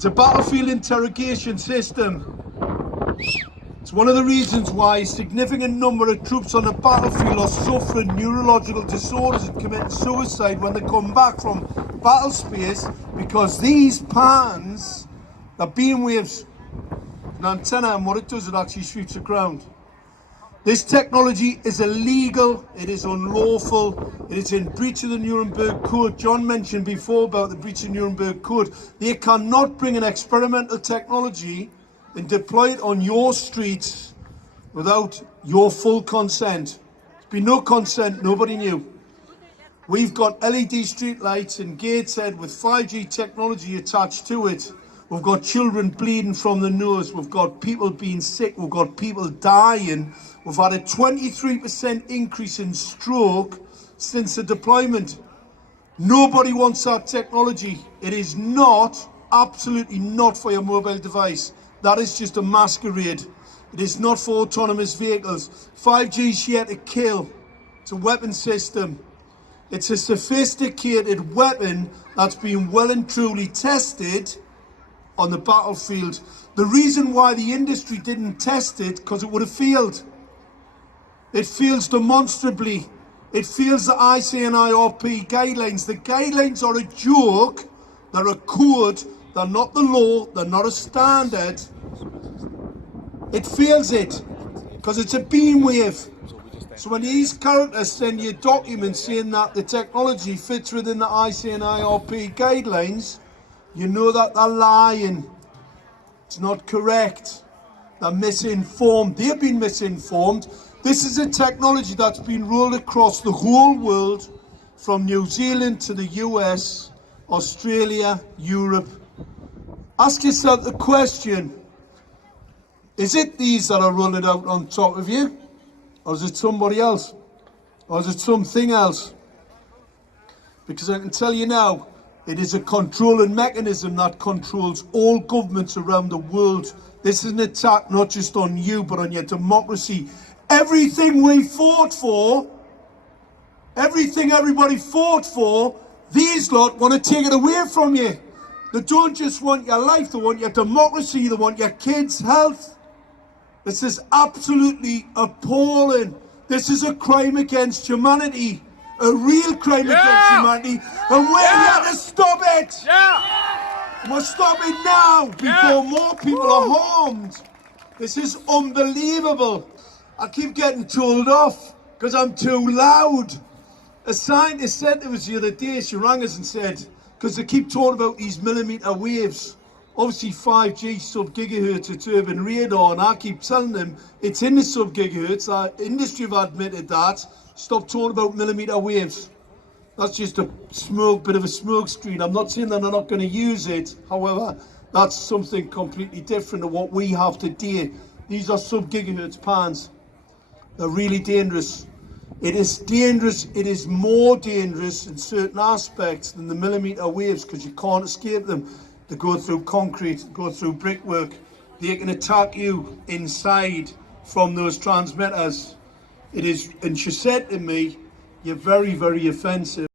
It's a battlefield interrogation system. It's one of the reasons why a significant number of troops on the battlefield are suffering neurological disorders and committing suicide when they come back from battle space, because these pans, the beam waves, an antenna, and what it does, it actually shoots the ground. This technology is illegal, it is unlawful, it is in breach of the Nuremberg Code. John mentioned before about the breach of the Nuremberg Code. They cannot bring an experimental technology and deploy it on your streets without your full consent. There's been no consent, nobody knew. We've got LED street lights in Gateshead with 5G technology attached to it. We've got children bleeding from the nose. We've got people being sick. We've got people dying. We've had a 23% increase in stroke since the deployment. Nobody wants that technology. It is not, absolutely not for your mobile device. That is just a masquerade. It is not for autonomous vehicles. 5G is here to kill. It's a weapon system. It's a sophisticated weapon that's been well and truly tested on the battlefield. The reason why the industry didn't test it, because it would have failed. It fails demonstrably. It fails the ICNIRP guidelines. The guidelines are a joke. They're a code. They're not the law. They're not a standard. It fails it because it's a beam wave. So when these characters send you documents saying that the technology fits within the ICNIRP guidelines, you know that they're lying. It's not correct. They're misinformed. They've been misinformed. This is a technology that's been rolled across the whole world, from New Zealand to the US, Australia, Europe. Ask yourself the question, is it these that are rolling out on top of you? Or is it somebody else? Or is it something else? Because I can tell you now, it is a controlling mechanism that controls all governments around the world. This is an attack not just on you, but on your democracy. Everything we fought for, everything everybody fought for, these lot want to take it away from you. They don't just want your life, they want your democracy, they want your kids' health. This is absolutely appalling. This is a crime against humanity. A real crime against humanity, and we're here to stop it. We must stop it now before more people are harmed. This is unbelievable. I keep getting told off because I'm too loud. A scientist said to us the other day, she rang us and said, because they keep talking about these millimeter waves, obviously 5G sub-gigahertz, it's urban radar, and I keep telling them it's in the sub-gigahertz. Our industry have admitted that. Stop talking about millimeter waves. That's just a bit of a smoke screen. I'm not saying that they're not going to use it. However, that's something completely different to what we have today. These are sub-gigahertz pans. They're really dangerous. It is dangerous. It is more dangerous in certain aspects than the millimeter waves because you can't escape them. They go through concrete, they go through brickwork. They can attack you inside from those transmitters. It is, and she said to me, you're very, very offensive.